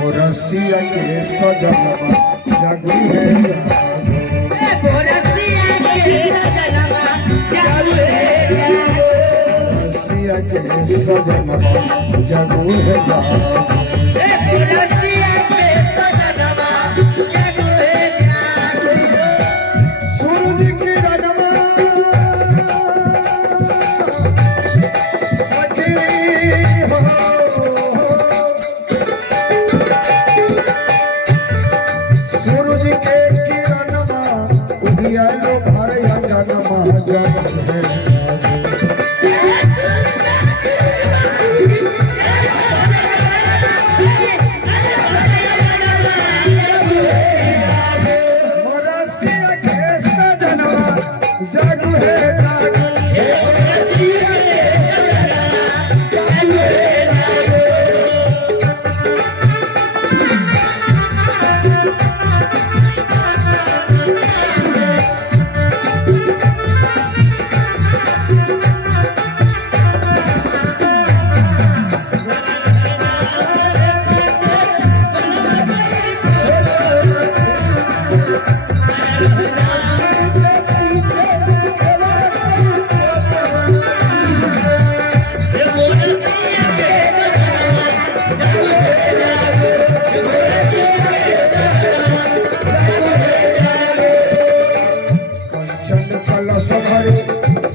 मोरसिया के सजनवा जागू है मोरसिया के सजनवा जागू है मोरसिया के सजनवा जागू है मोरसिया के सजनवा जागू है सूरज की रजवा सखी हो सूरज के किरणवा उदियालो भरया जनमा जग है मोरसिया के सजनवा जग है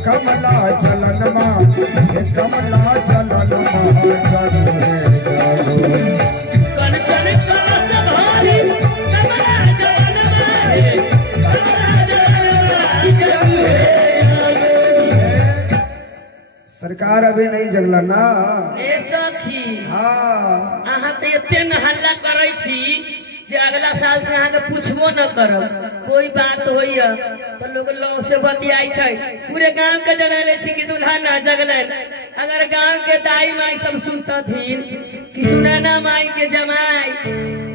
कमला जलनमा कमला जलनमा जागो है कंचन कलश भारी कमला जलनमा जागू है सरकार अभी नहीं जगला ना ए सखी हाँ अहाँ तो एते न हल्ला करे छी जे अगला साल से अहाँ के पूछबो न करब कोई बात होइया तो लोग लौ से बतियाई छै पूरे गांव के जगले छी कि दुल्हा ना जगले अगर गांव के दाई माई सब सुनतथिन कि सुनैना माई के जमाई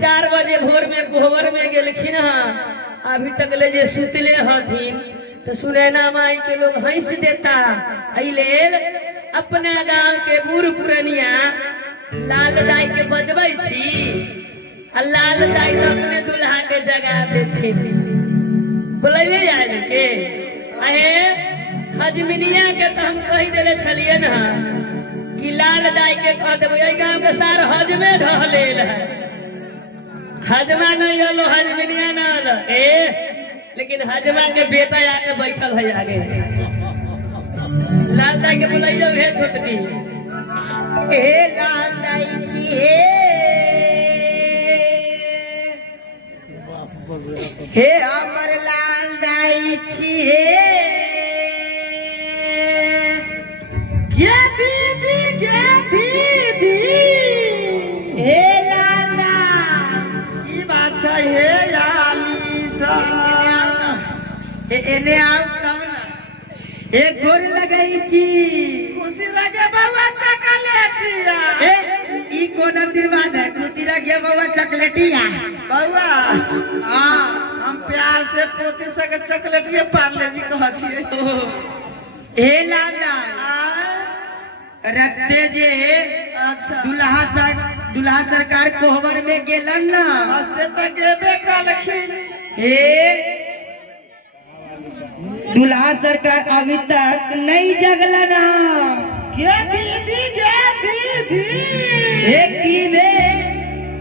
4 बजे भोर में गोबर में गेलखिन हां अभी तक ले जे सुतले हथिन तो सुनैना माई के लोग हंस देता एहि लेल अपना गांव के बूढ़ पुरनिया लाल दाई के बजबै छी आ लाल दाई तो अपने दुल्हा के जगा देथिन बोलैले जाए के अहे हजमिनिया के तो हम कही देले छलिए ना कि लाल दाई के कह देबै एहि गांव के सार हजमे ढहलेल है हजमा नहीं हलो हजमिनिया ना हलो ए लेकिन हजमा के बेटा आके बैठल है आगे लाल दाई के बोलैयो हे छोटकी ए लाल दाई छी हे हमर लाल दाई छी गे दीदी हे लाला की बात छै हे आलीसा एने आउ तब ना एक गोर लगई छी खुशी लगे बउआ चॉकलेटिया ए ई कोन आशीर्वाद है खुशी लगे बउआ चॉकलेटिया बउआ हां हम प्यार से पोते सके चॉकलेटिए पार्ले जी कह छिए हे लाला रत्ते जे अच्छा दुल्हा सरकार कोहबर में गेलन ना से त गेबे कलखिन हे दुल्हा सरकार अभी तक नहीं जगला ना के दीदी एक की में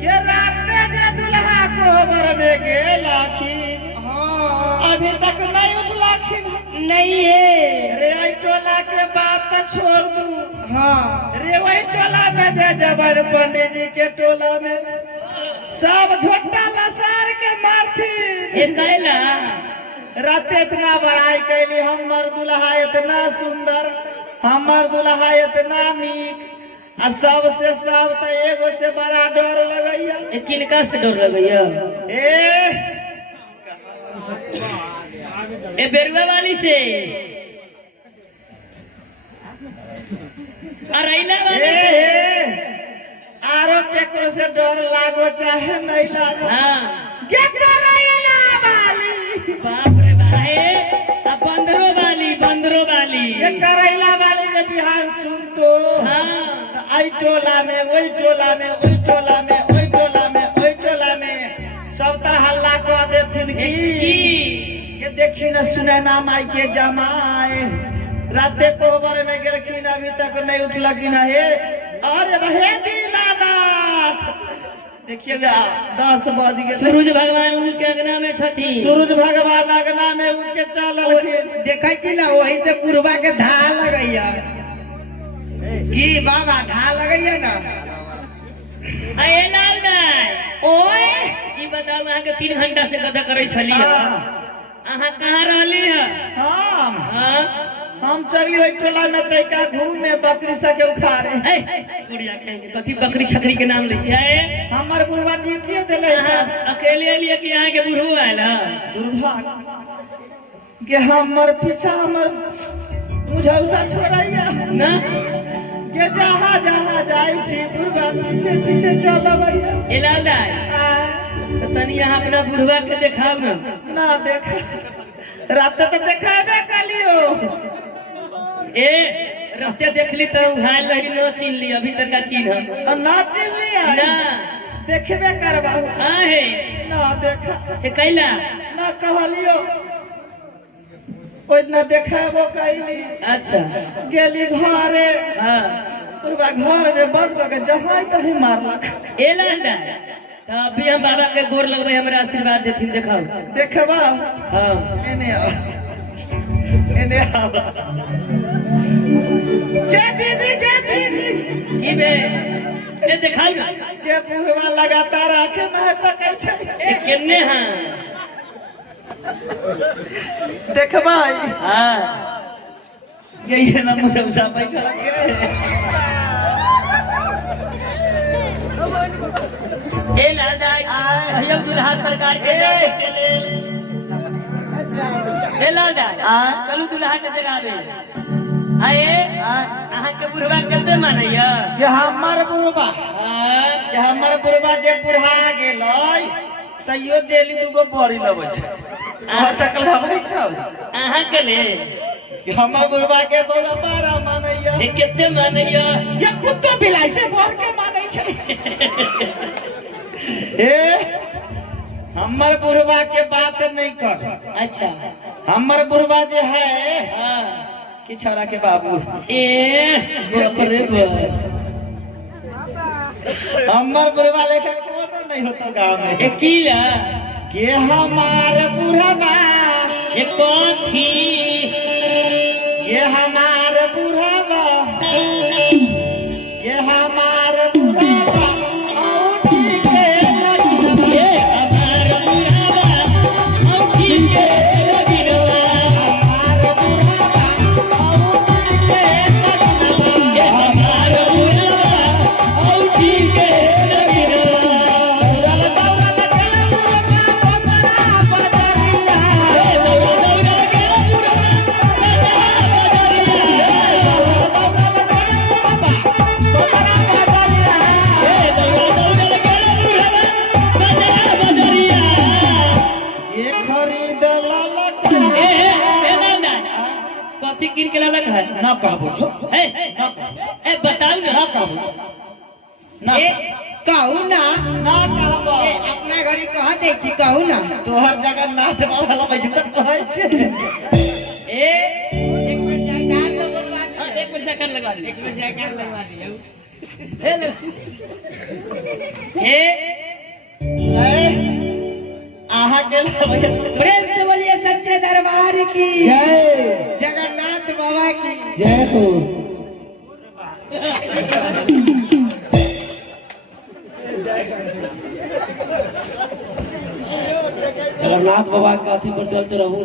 के रात जे दुल्हा कोहबर में गेलाखिन हां अभी तक नहीं उठलाखिन नहीं है रे आई टोला के बात तो छोड़ दू हां रे वही टोला में जे जबर पंडित जी के टोला में सब झोटा लसार के मारथी ये कैला रात इतना बड़ाई कैली हमर दुल्हा इतना सुंदर हमर दुल्हा इतना नीक आ सबसे सब त एगो से बड़ा डर लगैया किनका से डर लगैया ए बेरुआ वाली से अरैला वाली से आरो केकरो से डर लागो चाहे नहीं लागो हां के करैला वाली बाप रे भाई अब बंदरो वाली ये करैला वाली के बिहान सुन तो हां आई टोला में ओई टोला में ओई टोला में ओई टोला में ये देखी न सुने ना माई के जमाए राते कोहबर में गिरखी न अभी तक नहीं उठलखिन है। अरे हे दीनानाथ देखिएगा 10 बज गए। सूरज भगवान उनके अंगना में छथी। सूरज भगवान अंगना में उनके चललखिन देखै छी ना वही से पुरवा के धा लगैया की बाबा धा लगैया ना। आए लाल दाई ओए ई बताओ अहाँ के 3 घंटा से कथा करे छली है अहाँ कहाँ रहली है? हां हम चली होई टोला में तैका घूमे बकरी सके उखाड़े। बुढ़िया के कथी बकरी छकरी के नाम लै छै? हमर बुढ़वा ड्यूटी देले सब अकेले लिए कि यहाँ के बुढ़ऊ आयल दुर्भाग्य के हमर पीछा हमर मुझौसा छोड़ैया ना के जहाँ जहाँ जाई छी बुढ़वा पीछे पीछे चलबैया। ए लाल दाई तो तनी यहाँ अपना बुढ़वा के देखाव ना देख रात तो देखाबे कलियो ए रस्ते देखली तो उघाल लगी न चिन्ह ली अभी तक का चिन्ह ना चिल्लिया ना देखबे करबाऊ हाँ है ना देखा ए कैला ना कहलियो ओइ ना देखाबो कैली। अच्छा गेली घरे हाँ पूरा घर में बंद करके जहाँ तहीं मारलक। ए लाल दाई तो अभी हम बाबा के गोर लगबे हमरा आशीर्वाद देथिन देखाओ देखबा हाँ एने आ एने आ के दीदी की बे ए देखाओ ना के बुढ़वा लगातार आंखें में तकै छै ए केने हां देखबा हाँ यही ना मुझे उसा बैठल के ए लाल दाई कहियो दुल्हा सरकार के जाए के लेल ए लाल दाई चलू दुल्हा के जगावे आए अहाँ के बुढ़वा कते मानैया ये हमर बुढ़वा हाँ ये हमर बुढ़वा जे बुढ़ा गेलै तैयो डेली दुगो बड़ी लबै छै आ सकल हबै छौ अहाँ के ले ये हमर बुढ़वा के बड़ा बड़ा मानैया ए कते मानैया ये कुत्तो बिलाई से भर के मानै छै। ए हमर बुढ़वा के बात नहीं कर। अच्छा हमर बुढ़वा जे है हाँ कि छोरा के बाबू ए बाप रे बाप हमर बुढ़वा लेखा कोनो नहीं होतो गांव में ए कीला के हमार बुढ़वा ए कथी ये हमार बुढ़वा ये हमार बुढ़वा औटी के लगिनवा ए हमार बुढ़वा औठी के लगिनवा हमार बुढ़वा औटी के लगिनवा ए हमार बुढ़वा औठी के लगिनवा दौड़ल दौड़ल गेल बुढ़वा बबरा बजरिया ए दौड़ा दौड़ा गेल बुढ़वा कॉफी गिर के लालक है ना कहबो जो ए ना कहबो ए बताओ ना ना कहबो ना कहू ना ना कहबो अपना घड़ी कह दे छी कहू ना तोहर जगन्नाथ बाबा ला बैठ त कहै छै ए एक बार जयकार तो बोलवा दे हाँ, एक बार जयकार लगवा दे एक बार जयकार लगवा दियो हे ले ए आहा के लबै प्रेम से बोलिए सच्चे दरबार की जय जगन्नाथ बाबा की जय हो जगन्नाथ बाबा के अथी पर चलते रहू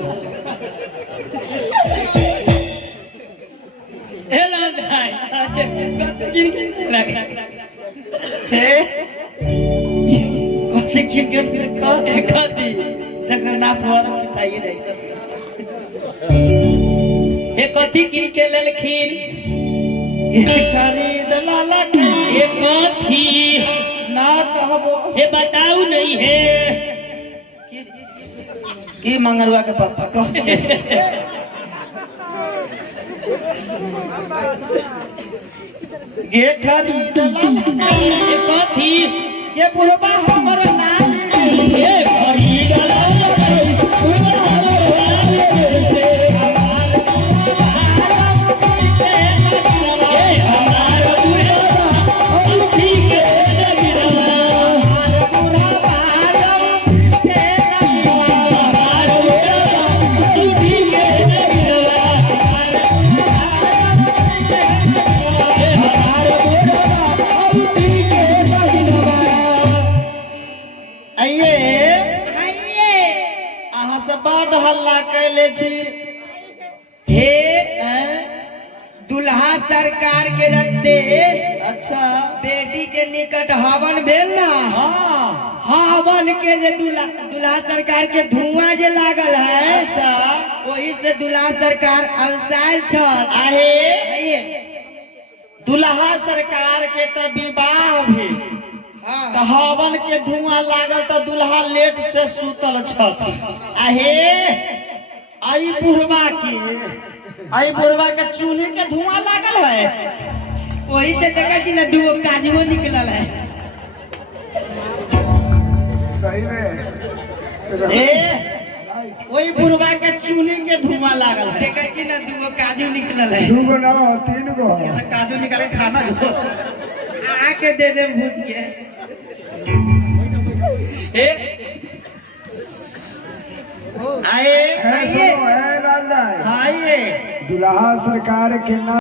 हे लाल भाई कॉफी गिर के लगा हे कथी क्रिकेट से कह ए कॉफी जगन्नाथ बाबा पिताई जैसा हे कॉफी गिर के ललखीन ये खरीद लाला के ये कॉफी ना कहबो हे बताऊ नहीं है की मंगरुआ के पापा कह ये खरीद लाला ये कॉफी ये बुढ़बा हमर नाम ये खरीद लाला दे अच्छा बेटी के निकट हवन भेल ना हाँ हवन के जे दुल्हा सरकार के धुआं जे लागल है अच्छा वही से दुल्हा सरकार अलसायल छल आहे दुल्हा सरकार के तो विवाह भेल हाँ तो हवन के धुआं लागल तो दुल्हा लेट से सुतल छथि आहे आई बुढ़वा के चूल्हे के धुआं लागल है वही से देखा कि ना दुगो काजुओ निकलल है सही में वही बुढ़वा के चूल्हे के धुआं लागल है देखा कि ना दुगो काजू निकलल है 2 गो ना 3 गो काजू निकाले खाना जो आके दे दे भूज के आए है सुनो है लाल आइए दुल्हा सरकार के ना